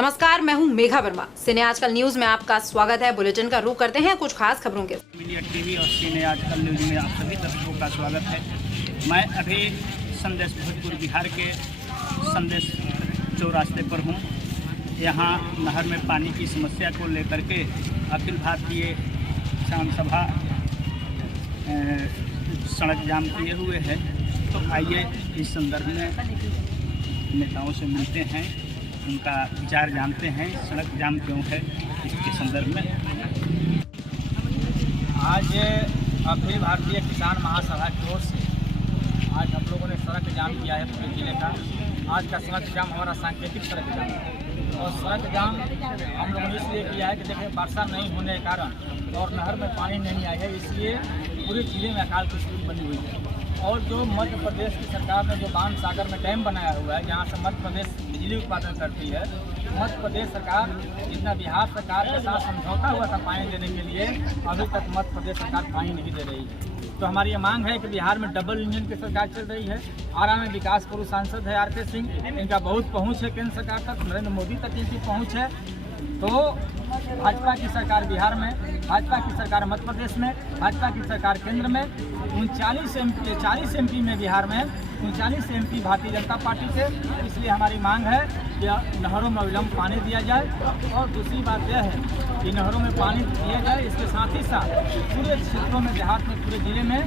नमस्कार, मैं हूं मेघा वर्मा। सिने आजकल न्यूज में आपका स्वागत है। बुलेटिन का रुख करते हैं कुछ खास खबरों के। मीडिया टीवी और सिने आजकल न्यूज में आप सभी दर्शकों का स्वागत है। मैं अभी संदेश भोजपुर बिहार के संदेश चौरास्ते पर हूं। यहां नहर में पानी की समस्या को लेकर के अखिल भारतीय किसान सभा सड़क जाम किए हुए है। तो आइए इस संदर्भ में नेताओं से मिलते हैं, उनका विचार जानते हैं। सड़क जाम क्यों है इसके संदर्भ में। आज अखिल भारतीय किसान महासभा की ओर से आज हम लोगों ने सड़क जाम किया है पूरे जिले का। आज का सड़क जाम हमारा सांकेतिक सड़क जाम है और सड़क जाम हम लोगों ने इसलिए किया है कि देखिए वर्षा नहीं होने के कारण और नहर में पानी नहीं आया है, इसलिए पूरे जिले में अकाल की स्थिति बनी हुई है। और जो मध्य प्रदेश की सरकार ने जो बाण सागर में डैम बनाया हुआ है, जहाँ से मध्य प्रदेश बिजली उत्पादन करती है, मध्य प्रदेश सरकार जितना बिहार सरकार के साथ समझौता हुआ था पानी देने के लिए, अभी तक मध्य प्रदेश सरकार पानी नहीं दे रही है। तो हमारी ये मांग है कि बिहार में डबल इंजन की सरकार चल रही है। आरा में विकास पुरुष सांसद है आर के सिंह, इनका बहुत पहुँच है केंद्र सरकार तक, नरेंद्र मोदी तक इनकी पहुँच है। तो भाजपा की सरकार बिहार में, भाजपा की सरकार मध्य प्रदेश में, भाजपा की सरकार केंद्र में, 40 एमपी में बिहार में 39 एमपी भारतीय जनता पार्टी से। इसलिए हमारी मांग है कि नहरों में विलम्ब पानी दिया जाए। और दूसरी बात यह है कि नहरों में पानी दिया जाए, इसके साथ ही साथ पूरे क्षेत्रों में, देहात में, पूरे जिले में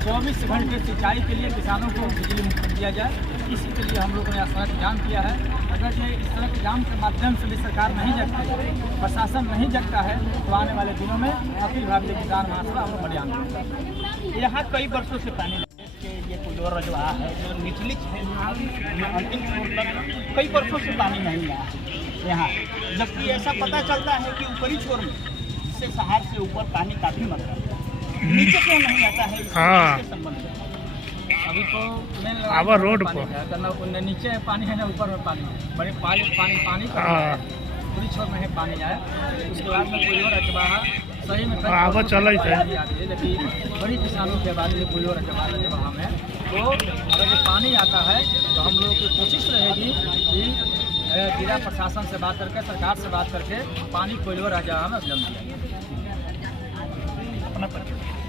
24 घंटे सिंचाई के लिए किसानों को बिजली मुफ्त दिया जाए। इसी के लिए हम लोगों ने सड़क जाम किया है। अगर ये इस सड़क जाम के माध्यम से भी सरकार नहीं जगती है, प्रशासन नहीं जगता है, तो आने वाले दिनों में अखिल भारतीय किसान महासभा हम लोग बलियान करेंगे। यहाँ कई वर्षों से पानी ये कोयलोर रजवा है जो निचली अंतिम छोर तक कई वर्षों से पानी नहीं आया यहाँ, जबकि ऐसा पता चलता है कि ऊपरी छोर में इससे सहार से ऊपर पानी काफी मात्रा में नीचे क्यों नहीं आता है इसके संबंध में। अभी तो मेन आवा रोड पर नीचे पानी है ना, ऊपर में पानी है, बड़े पानी पूरी छोर में है पानी आया। उसके बाद में कोयलोर रजवाहा सही में लेकिन बड़ी किसानों के बाद में कोयलोर रजवाहा में तो अगर ये पानी आता है तो हम लोगों की कोशिश रहेगी कि जिला प्रशासन से बात करके, सरकार से बात करके पानी कोयलोर रजवाहा में विलम्ब दिया।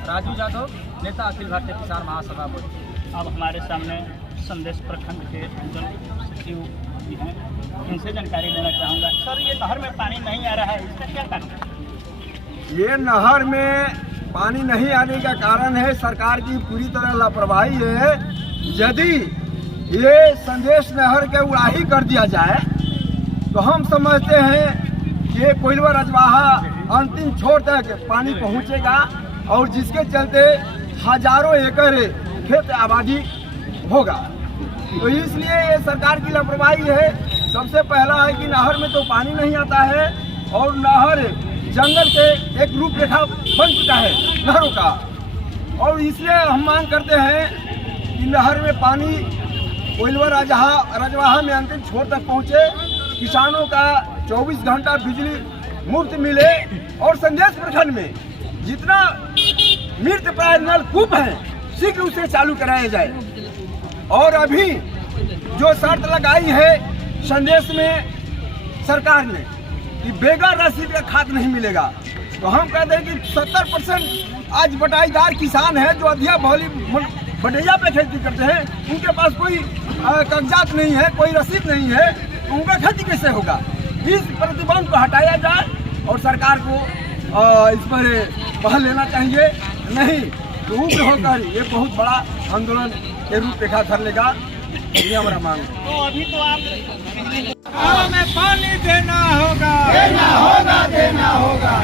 राजू यादव, नेता अखिल भारतीय किसान महासभा बोल। अब हमारे सामने संदेश प्रखंड के अंचल सचिव भी हैं, उनसे जानकारी लेना चाहूँगा। सर, ये नहर में पानी नहीं आ रहा है, इसका क्या कारण है? ये नहर में पानी नहीं आने का कारण है सरकार की पूरी तरह लापरवाही है। यदि ये संदेश नहर के उड़ाही कर दिया जाए तो हम समझते हैं कि कोयलवा रजवाहा अंतिम छोर तक पानी पहुँचेगा और जिसके चलते हजारों एकड़ खेत आबादी होगा। तो इसलिए ये सरकार की लापरवाही है। सबसे पहला है कि नहर में तो पानी नहीं आता है और नहर जंगल के एक रूपरेखा बन चुका है नहरों का। और इसलिए हम मांग करते हैं कि नहर में पानी कोयलवा रजवाहा में अंतिम छोर तक पहुँचे, किसानों का 24 घंटा बिजली मुफ्त मिले और संदेश प्रखंड में जितना मृत प्राय नलकूप है शीघ्र उसे चालू कराया जाए। और अभी जो शर्त लगाई है संदेश में सरकार ने कि बेगर रसीद का खाद नहीं मिलेगा, तो हम कहते हैं कि 70% आज बटाईदार किसान है जो अधिया भौली बढ़ैया पे खेती करते हैं, उनके पास कोई कागजात नहीं है, कोई रसीद नहीं है, तो उनका खेती कैसे होगा। इस प्रतिबंध को हटाया जाए और सरकार को इस पर पहल लेना चाहिए। नहीं तो उग्र होकर ये बहुत बड़ा आंदोलन के रूपरेखा धर लेगा। ये हमारा मांग है। तो अभी तो आप में पानी देना होगा, देना होगा।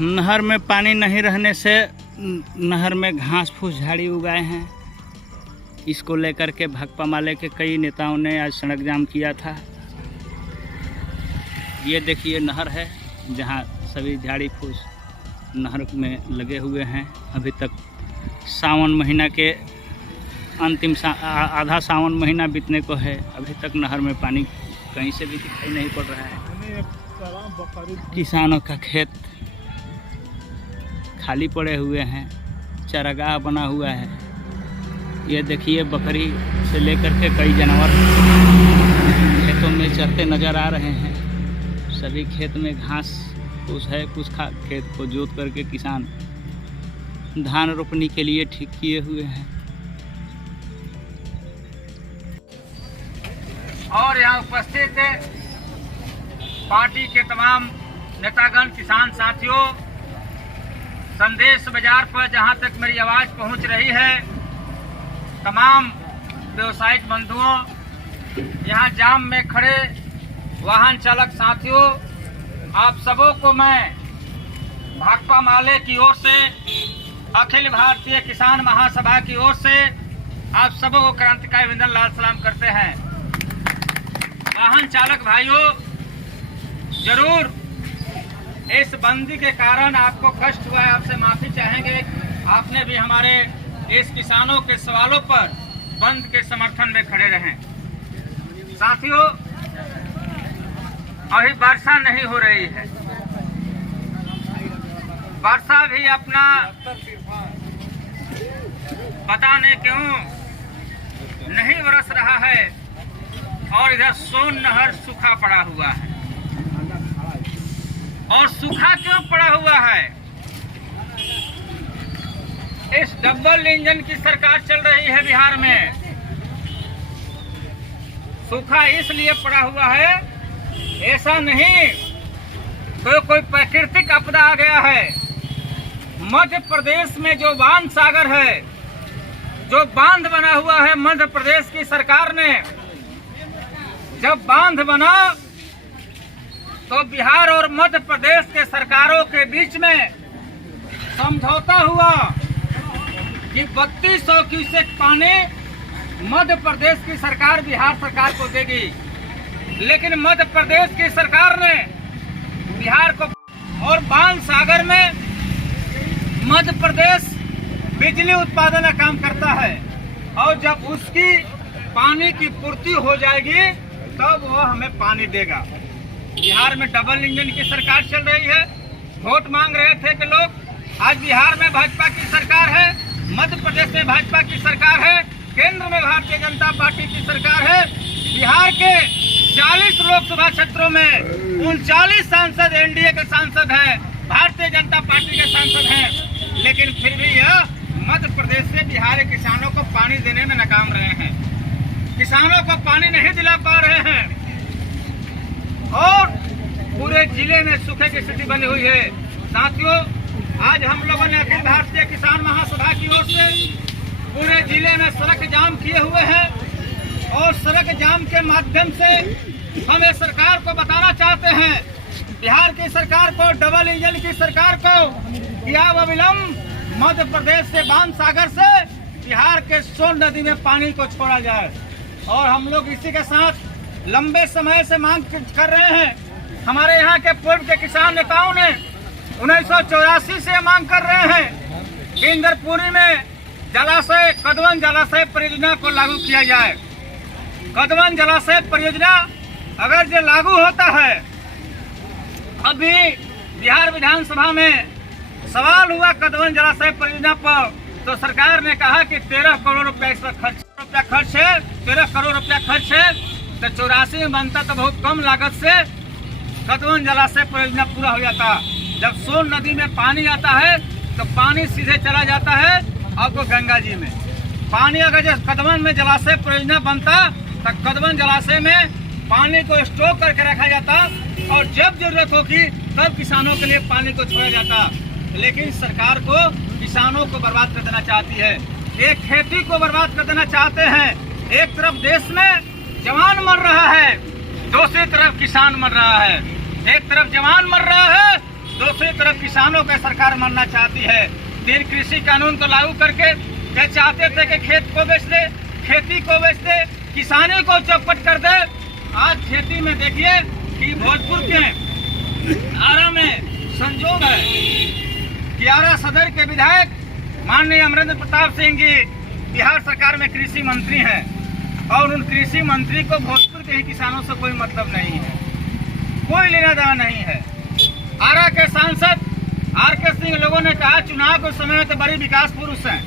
नहर में पानी नहीं रहने से नहर में घास फूस झाड़ी उगाए हैं। इसको लेकर के भाकपा माले के कई नेताओं ने आज सड़क जाम किया था। ये देखिए नहर है जहाँ सभी झाड़ी फूस नहर में लगे हुए हैं। अभी तक सावन महीना के अंतिम आधा सावन महीना बीतने को है, अभी तक नहर में पानी कहीं से भी दिखाई नहीं पड़ रहा है। किसानों का खेत खाली पड़े हुए हैं, चारागाह बना हुआ है। ये देखिए बकरी से लेकर के कई जानवर खेतों में चरते नज़र आ रहे हैं। सभी खेत में घास फूस है, कुछ खेत को जोत करके किसान धान रोपनी के लिए ठीक किए हुए हैं। और यहाँ उपस्थित पार्टी के तमाम नेतागण, किसान साथियों, संदेश बाजार पर जहाँ तक मेरी आवाज़ पहुँच रही है, तमाम व्यवसायिक बंधुओं, यहाँ जाम में खड़े वाहन चालक साथियों, आप सबों को मैं भाकपा माले की ओर से, अखिल भारतीय किसान महासभा की ओर से आप सबों को क्रांतिकारी अभिनंदन, लाल सलाम करते हैं। वाहन चालक भाइयों, जरूर इस बंदी के कारण आपको कष्ट हुआ है, आपसे माफी चाहेंगे। आपने भी हमारे इस किसानों के सवालों पर बंद के समर्थन में खड़े रहें। साथियों, अभी वर्षा नहीं हो रही है, वर्षा भी अपना पता नहीं क्यों नहीं बरस रहा है और इधर सोन नहर सूखा पड़ा हुआ है। और सूखा क्यों पड़ा हुआ है? इस डबल इंजन की सरकार चल रही है बिहार में। सूखा इसलिए पड़ा हुआ है, ऐसा नहीं तो कोई प्राकृतिक आपदा आ गया है। मध्य प्रदेश में जो बांध सागर है, जो बांध बना हुआ है मध्य प्रदेश की सरकार ने, जब बांध बना तो बिहार और मध्य प्रदेश के सरकारों के बीच में समझौता हुआ कि 3200 क्यूसेक पानी मध्य प्रदेश की सरकार बिहार सरकार को देगी। लेकिन मध्य प्रदेश की सरकार ने बिहार को, और बांध सागर में मध्य प्रदेश बिजली उत्पादन का काम करता है और जब उसकी पानी की पूर्ति हो जाएगी तब वो हमें पानी देगा। बिहार में डबल इंजन की सरकार चल रही है। वोट मांग रहे थे कि लोग, आज बिहार में भाजपा की सरकार है, मध्य प्रदेश में भाजपा की सरकार है, केंद्र में भारतीय जनता पार्टी की सरकार है। बिहार के 40 लोकसभा क्षेत्रों में 39 सांसद एनडीए के सांसद हैं, भारतीय जनता पार्टी के सांसद हैं, लेकिन फिर भी यह मध्य प्रदेश से बिहार के किसानों को पानी देने में नाकाम रहे हैं। किसानों को पानी नहीं दिला पा रहे हैं और पूरे जिले में सूखे की स्थिति बनी हुई है। साथियों, आज हम लोगों ने अखिल भारतीय किसान महासभा की ओर से पूरे जिले में सड़क जाम किए हुए हैं और सड़क जाम के माध्यम से हम इस सरकार को बताना चाहते हैं, बिहार की सरकार को, डबल इंजन की सरकार को, कि अविलंब मध्य प्रदेश से बांध सागर से बिहार के सोन नदी में पानी को छोड़ा जाए। और हम लोग इसी के साथ लंबे समय से मांग कर रहे हैं। हमारे यहाँ के पूर्व के किसान नेताओं ने 1984 से मांग कर रहे हैं कि इंदरपुरी में जलाशय, कदवन जलाशय परियोजना को लागू किया जाए। कदवन जलाशय परियोजना अगर जो लागू होता है, अभी बिहार विधानसभा में सवाल हुआ कदवन जलाशय परियोजना पर, तो सरकार ने कहा कि 13 करोड़ रुपया इस पर खर्च है, 13 करोड़ रुपया खर्च है। तो 84 में बनता तो बहुत कम लागत से कदवन जलाशय परियोजना पूरा हो जाता। जब सोन नदी में पानी आता है तो पानी सीधे चला जाता है आपको गंगा जी में। पानी अगर जब कदवन में जलाशय परियोजना बनता तो कदवन जलाशय में पानी को स्टोर करके रखा जाता और जब जरूरत होगी तब किसानों के लिए पानी को छोड़ा जाता। लेकिन सरकार को किसानों को बर्बाद कर देना चाहती है, एक खेती को बर्बाद कर देना चाहते हैं। एक तरफ देश में जवान मर रहा है, दूसरी तरफ किसान मर रहा है। एक तरफ जवान मर रहा है, दूसरी तरफ किसानों का सरकार मरना चाहती है। 3 कृषि कानून को लागू करके क्या चाहते थे कि खेत को बेच दे, खेती को बेच दे, किसानी को चौपट कर दे। आज खेती में देखिए कि भोजपुर के आरा में संजोग है कि आरा सदर के विधायक माननीय अमरेंद्र प्रताप सिंह जी बिहार सरकार में कृषि मंत्री हैं और उन कृषि मंत्री को भोजपुर के ही किसानों से कोई मतलब नहीं है, कोई लेना देना नहीं है। आरा के सांसद आर के सिंह लोगों ने कहा चुनाव के समय में तो बड़ी विकास पुरुष हैं,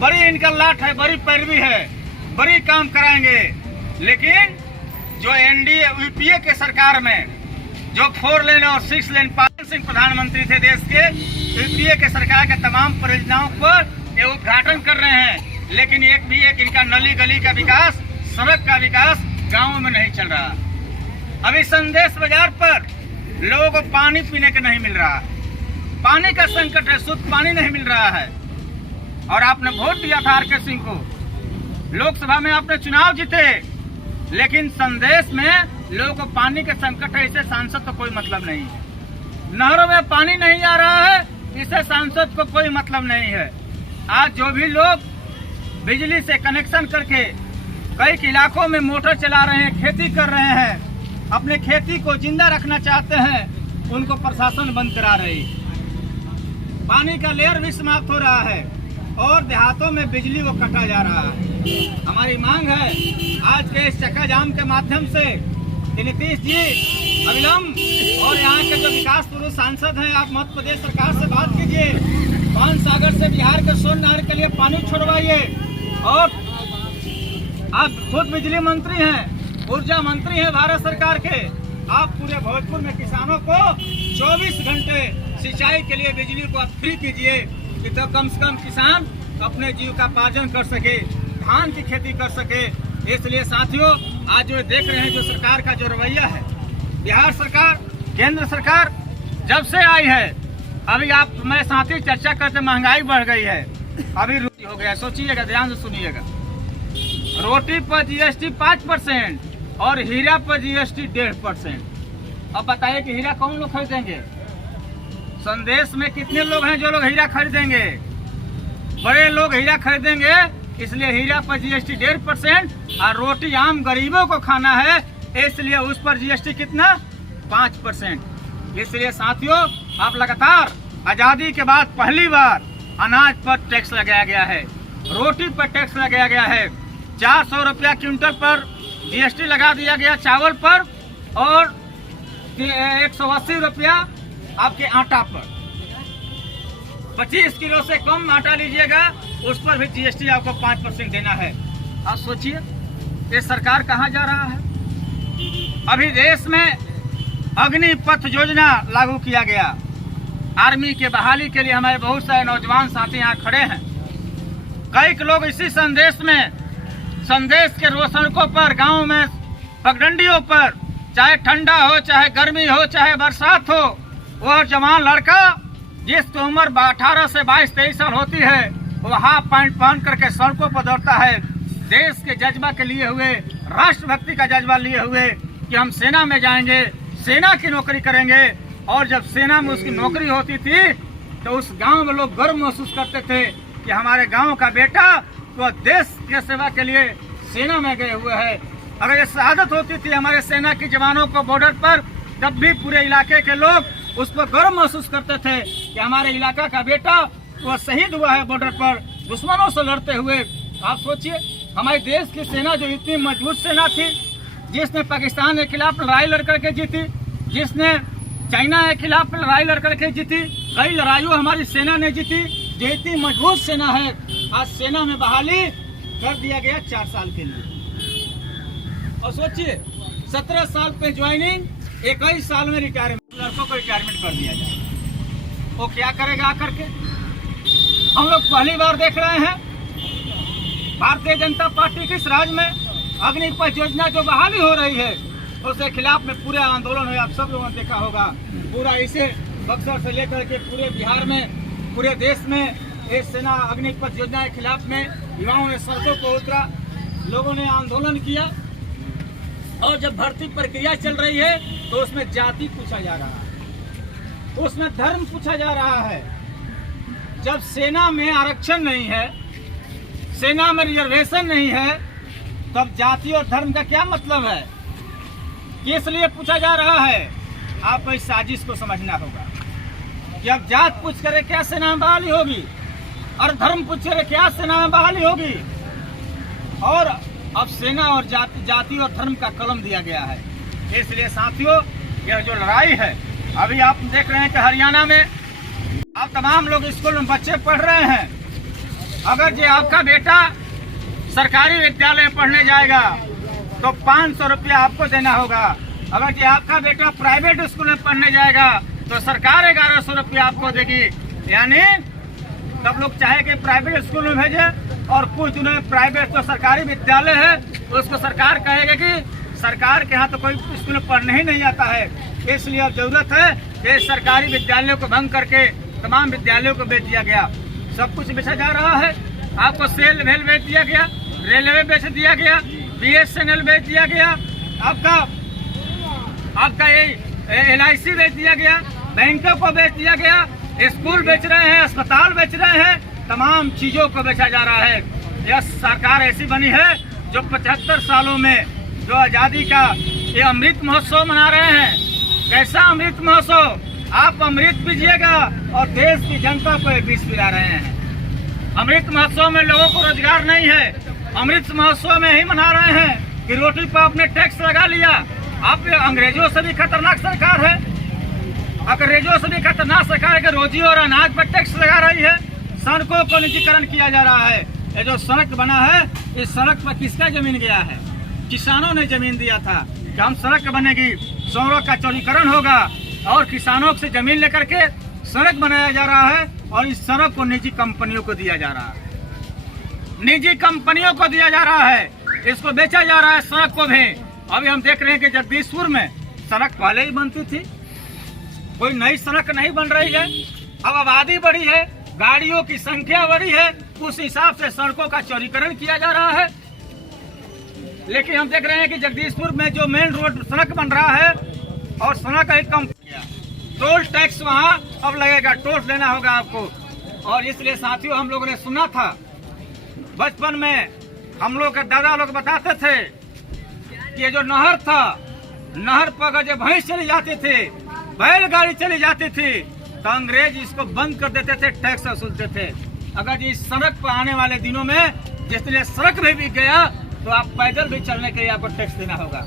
बड़ी इनका लाट है, बड़ी पैरवी है, बड़ी काम कराएंगे। लेकिन जो एनडीए यूपीए के सरकार में जो 4 लेन और 6 लेन पाल सिंह प्रधानमंत्री थे देश के, यूपीए के सरकार के तमाम परियोजनाओं पर ये उद्घाटन कर रहे हैं, लेकिन एक भी एक इनका नली गली का विकास, सड़क का विकास गाँव में नहीं चल रहा। अभी संदेश बाजार पर लोगों को पानी पीने के नहीं मिल रहा, पानी का संकट है, शुद्ध पानी नहीं मिल रहा है। और आपने वोट दिया था आर.के. सिंह को, लोकसभा में आपने चुनाव जीते, लेकिन संदेश में लोगों को पानी के संकट है, इससे सांसद को कोई मतलब नहीं है। नहरों में पानी नहीं आ रहा है, इससे सांसद को कोई मतलब नहीं है। आज जो भी लोग बिजली से कनेक्शन करके कई इलाकों में मोटर चला रहे हैं, खेती कर रहे हैं, अपने खेती को जिंदा रखना चाहते हैं, उनको प्रशासन बंद करा रही। पानी का लेयर भी समाप्त हो रहा है और देहातों में बिजली को काटा जा रहा है। हमारी मांग है आज के इस चक्का जाम के माध्यम से कि नीतीश जी अविलंब, और यहाँ के जो विकास पुरुष सांसद हैं, आप मध्य प्रदेश सरकार से बात कीजिए, पान सागर से बिहार के सोन नहर के लिए पानी छोड़वाइए। और आप खुद बिजली मंत्री हैं, ऊर्जा मंत्री हैं भारत सरकार के, आप पूरे भोजपुर में किसानों को 24 घंटे सिंचाई के लिए बिजली को आप फ्री कीजिए, कि तो कम से कम किसान अपने जीविकोपार्जन कर सके, धान की खेती कर सके। इसलिए साथियों, आज जो देख रहे हैं जो सरकार का जो रवैया है, बिहार सरकार, केंद्र सरकार जब से आई है, अभी आप मैं साथी चर्चा करते महंगाई बढ़ गई है, अभी रोटी हो गया। सोचिएगा, ध्यान से सुनिएगा, रोटी पर जीएसटी 5% और हीरा पर जीएसटी 1.5%। अब बताइए कि हीरा कौन लोग खरीदेंगे? संदेश में कितने लोग हैं जो लोग हीरा खरीदेंगे? बड़े लोग हीरा खरीदेंगे, इसलिए हीरा पर जीएसटी 1.5% और रोटी आम गरीबों को खाना है, इसलिए उस पर जीएसटी कितना? 5%। इसलिए साथियों, आप लगातार आजादी के बाद पहली बार अनाज पर टैक्स लगाया गया है, रोटी पर टैक्स लगाया गया है, 400 रुपया क्विंटल पर जीएसटी लगा दिया गया चावल पर, और 180 रुपया आपके आटा पर। 25 किलो से कम आटा लीजिएगा, उस पर भी जीएसटी आपको 5% देना है। आप सोचिए ये सरकार कहाँ जा रहा है। अभी देश में अग्निपथ योजना लागू किया गया, आर्मी के बहाली के लिए हमारे बहुत सारे नौजवान साथी यहाँ खड़े हैं। कई लोग इसी संदेश के रोड सड़कों पर, गाँव में पगडंडियों पर, चाहे ठंडा हो, चाहे गर्मी हो, चाहे बरसात हो, वह जवान लड़का जिसकी उम्र 18 से 22-23 साल होती है, वो हाफ पैंट पहन करके सड़कों पर दौड़ता है, देश के जज्बा के लिए हुए, राष्ट्रभक्ति का जज्बा लिए हुए कि हम सेना में जाएंगे, सेना की नौकरी करेंगे। और जब सेना में उसकी नौकरी होती थी तो उस गांव में लोग गर्व महसूस करते थे कि हमारे गांव का बेटा तो देश के सेवा के लिए सेना में गए हुए हैं। अगर ये शहादत होती थी हमारे सेना के जवानों को बॉर्डर पर, तब भी पूरे इलाके के लोग उस पर गर्व महसूस करते थे कि हमारे इलाका का बेटा वह शहीद हुआ है बॉर्डर पर दुश्मनों से लड़ते हुए। आप सोचिए, हमारे देश की सेना जो इतनी मजबूत सेना थी, जिसने पाकिस्तान के खिलाफ लड़ाई लड़ करके जीती, जिसने चाइना के खिलाफ लड़ाई लड़ करके जीती, कई लड़ाइयों हमारी सेना ने जीती, जो इतनी मजबूत सेना है, आज सेना में बहाली कर दिया गया 4 साल के लिए। और सोचिए 17 साल पे ज्वाइनिंग, 21 साल में रिटायरमेंट, लड़कों को रिटायरमेंट कर दिया जाए, वो क्या करेगा आकर के? हम लोग पहली बार देख रहे हैं भारतीय जनता पार्टी के इस राज्य में अग्निपथ योजना जो बहाली हो रही है, उसके खिलाफ में पूरे आंदोलन है। आप सब लोगों ने देखा होगा, पूरा इसे बक्सर से लेकर के पूरे बिहार में, पूरे देश में इस सेना अग्निपथ योजना के खिलाफ में युवाओं ने सड़कों को उतरा, लोगों ने आंदोलन किया। और जब भर्ती प्रक्रिया चल रही है तो उसमें जाति पूछा जा रहा है, उसमें धर्म पूछा जा रहा है। जब सेना में आरक्षण नहीं है, सेना में रिजर्वेशन नहीं है, तब जाति और धर्म का क्या मतलब है? किस लिए पूछा जा रहा है? आपको इस साजिश को समझना होगा कि अब जात पूछ कर क्या सेना में बहाली होगी, और धर्म पूछ कर क्या सेना में बहाली होगी। और अब सेना और जाति और धर्म का कलम दिया गया है। इसलिए साथियों, यह जो लड़ाई है, अभी आप देख रहे हैं कि हरियाणा में आप तमाम लोग स्कूल में बच्चे पढ़ रहे हैं, अगर जो आपका बेटा सरकारी विद्यालय में पढ़ने जाएगा तो 500 रुपया आपको देना होगा। अगर जो आपका बेटा प्राइवेट स्कूल में पढ़ने जाएगा तो सरकार 1100 रुपया आपको देगी। यानी सब लोग चाहे कि प्राइवेट स्कूल में भेजे और कुछ दिनों में प्राइवेट तो सरकारी विद्यालय है उसको सरकार कहेगा कि सरकार के यहाँ तो कोई स्कूल में पढ़ने ही नहीं आता है। इसलिए अब जरूरत है कि सरकारी विद्यालयों को भंग करके तमाम विद्यालयों को बेच दिया गया। सब कुछ बेचा जा रहा है। आपको सेल वेल बेच दिया गया, रेलवे बेच दिया गया, BSNL बेच दिया गया, आपका ये LIC बेच दिया गया, बैंकों को बेच दिया गया, स्कूल बेच रहे हैं, अस्पताल बेच रहे हैं, तमाम चीजों को बेचा जा रहा है। यह सरकार ऐसी बनी है जो 75 सालों में जो आजादी का ये अमृत महोत्सव मना रहे हैं। कैसा अमृत महोत्सव? आप अमृत पीजिएगा और देश की जनता को विष पिला रहे हैं। अमृत महोत्सव में लोगों को रोजगार नहीं है। अमृत महोत्सव में ही मना रहे हैं कि रोटी पर आपने टैक्स लगा लिया। आप अंग्रेजों से भी खतरनाक सरकार है, अंग्रेजों से भी खतरनाक सरकार है कि रोजी और अनाज पर टैक्स लगा रही है। सड़कों को निजीकरण किया जा रहा है। ये जो सड़क बना है इस सड़क पर किसका जमीन गया है? किसानों ने जमीन दिया था कि हम सड़क बनेगी, सड़क का चौड़ीकरण होगा और किसानों से जमीन लेकर के सड़क बनाया जा रहा है और इस सड़क को निजी कंपनियों को दिया जा रहा है। निजी कंपनियों को दिया जा रहा है, इसको बेचा जा रहा है सड़क को भी। अभी हम देख रहे हैं कि जगदीशपुर में सड़क पहले ही बनती थी, कोई नई सड़क नहीं बन रही है। अब आबादी बढ़ी है, गाड़ियों की संख्या बढ़ी है, उस हिसाब से सड़कों का चौड़ीकरण किया जा रहा है। लेकिन हम देख रहे हैं कि जगदीशपुर में जो मेन रोड सड़क बन रहा है और सड़क एक कम किया, टोल टैक्स वहाँ अब लगेगा, टोल लेना होगा आपको। और इसलिए साथियों हम लोगों ने सुना था बचपन में, हम लोग के दादा लोग बताते थे कि ये जो नहर था, नहर पर अगर जब भैंस चली जाती थी, बैलगाड़ी चली जाती थी तो अंग्रेज इसको बंद कर देते थे, टैक्स वसूलते थे। अगर इस सड़क पर आने वाले दिनों में जिसलिए सड़क में भी गया तो आप पैदल भी चलने के लिए आपको टैक्स देना होगा।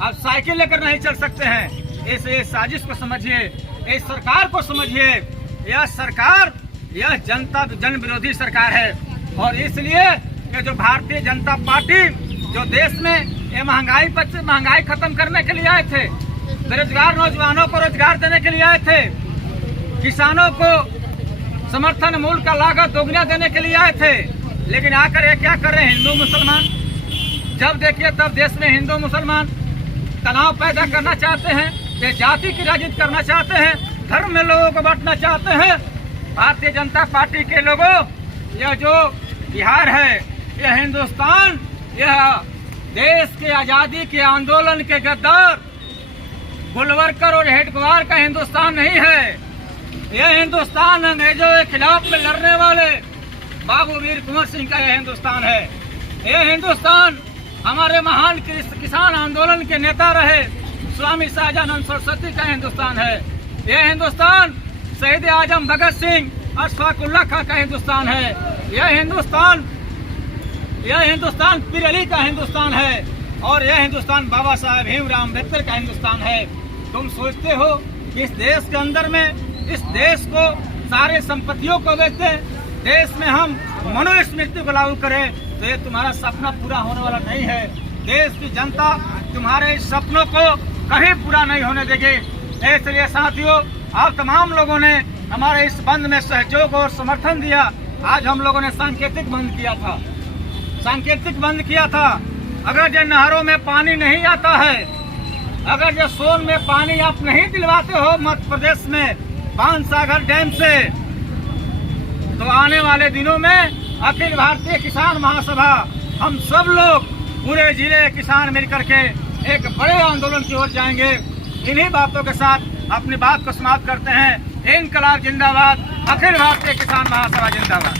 आप साइकिल लेकर नहीं चल सकते हैं। इस साजिश को समझिए, इस सरकार को समझिए। यह सरकार यह जनता जन विरोधी सरकार है और इसलिए ये जो भारतीय जनता पार्टी जो देश में ये महंगाई खत्म करने के लिए आए थे, बेरोजगार नौजवानों को रोजगार देने के लिए आए थे, किसानों को समर्थन मूल्य का लागत दोगुना देने के लिए आए थे। लेकिन आकर ये क्या कर रहे हैं हिंदू मुसलमान? जब देखिए तब देश में हिंदू मुसलमान तनाव पैदा करना चाहते हैं, ये जाति की राजनीति करना चाहते हैं, धर्म में लोगों को बांटना चाहते हैं। भारतीय जनता पार्टी के लोगों, यह जो बिहार है, यह हिंदुस्तान, यह देश के आजादी के आंदोलन के गद्दार गुलवर्कर और हेडक्वार का हिंदुस्तान नहीं है। यह हिंदुस्तान अंग्रेजों के खिलाफ में लड़ने वाले बाबू वीर कुंवर सिंह का यह हिंदुस्तान है। यह हिंदुस्तान हमारे महान किसान आंदोलन के नेता रहे स्वामी शाहजानंद सरस्वती का हिंदुस्तान है। यह हिंदुस्तान शहीद आजम भगत सिंह अशफाकुल्लाह खां का हिंदुस्तान है। यह हिंदुस्तान पीर अली का हिंदुस्तान है और यह हिंदुस्तान बाबा साहेब भीमराव अम्बेडकर का हिंदुस्तान है। तुम सोचते हो कि इस देश के अंदर में इस देश को सारे संपत्तियों को बेच दें, देश में हम मनुस्मृति को लागू करें, तो ये तुम्हारा सपना पूरा होने वाला नहीं है। देश की जनता तुम्हारे इस सपनों को कभी पूरा नहीं होने देगी। इसलिए साथियों, आप तमाम लोगों ने हमारे इस बंद में सहयोग और समर्थन दिया। आज हम लोगों ने सांकेतिक बंद किया था। अगर जो नहरों में पानी नहीं आता है, अगर जो सोन में पानी आप नहीं दिलवाते हो मध्य प्रदेश में बाणसागर डैम से, तो आने वाले दिनों में अखिल भारतीय किसान महासभा, हम सब लोग पूरे जिले किसान मिलकर के एक बड़े आंदोलन की ओर जाएंगे। इन्हीं बातों के साथ अपनी बात को समाप्त करते हैं। इनकलाब जिंदाबाद, अखिल भारतीय किसान महासभा जिंदाबाद।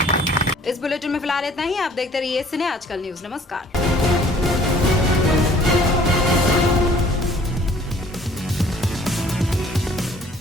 इस बुलेटिन में फिलहाल इतना ही। आप देखते रहिए सिने आजकल न्यूज। नमस्कार।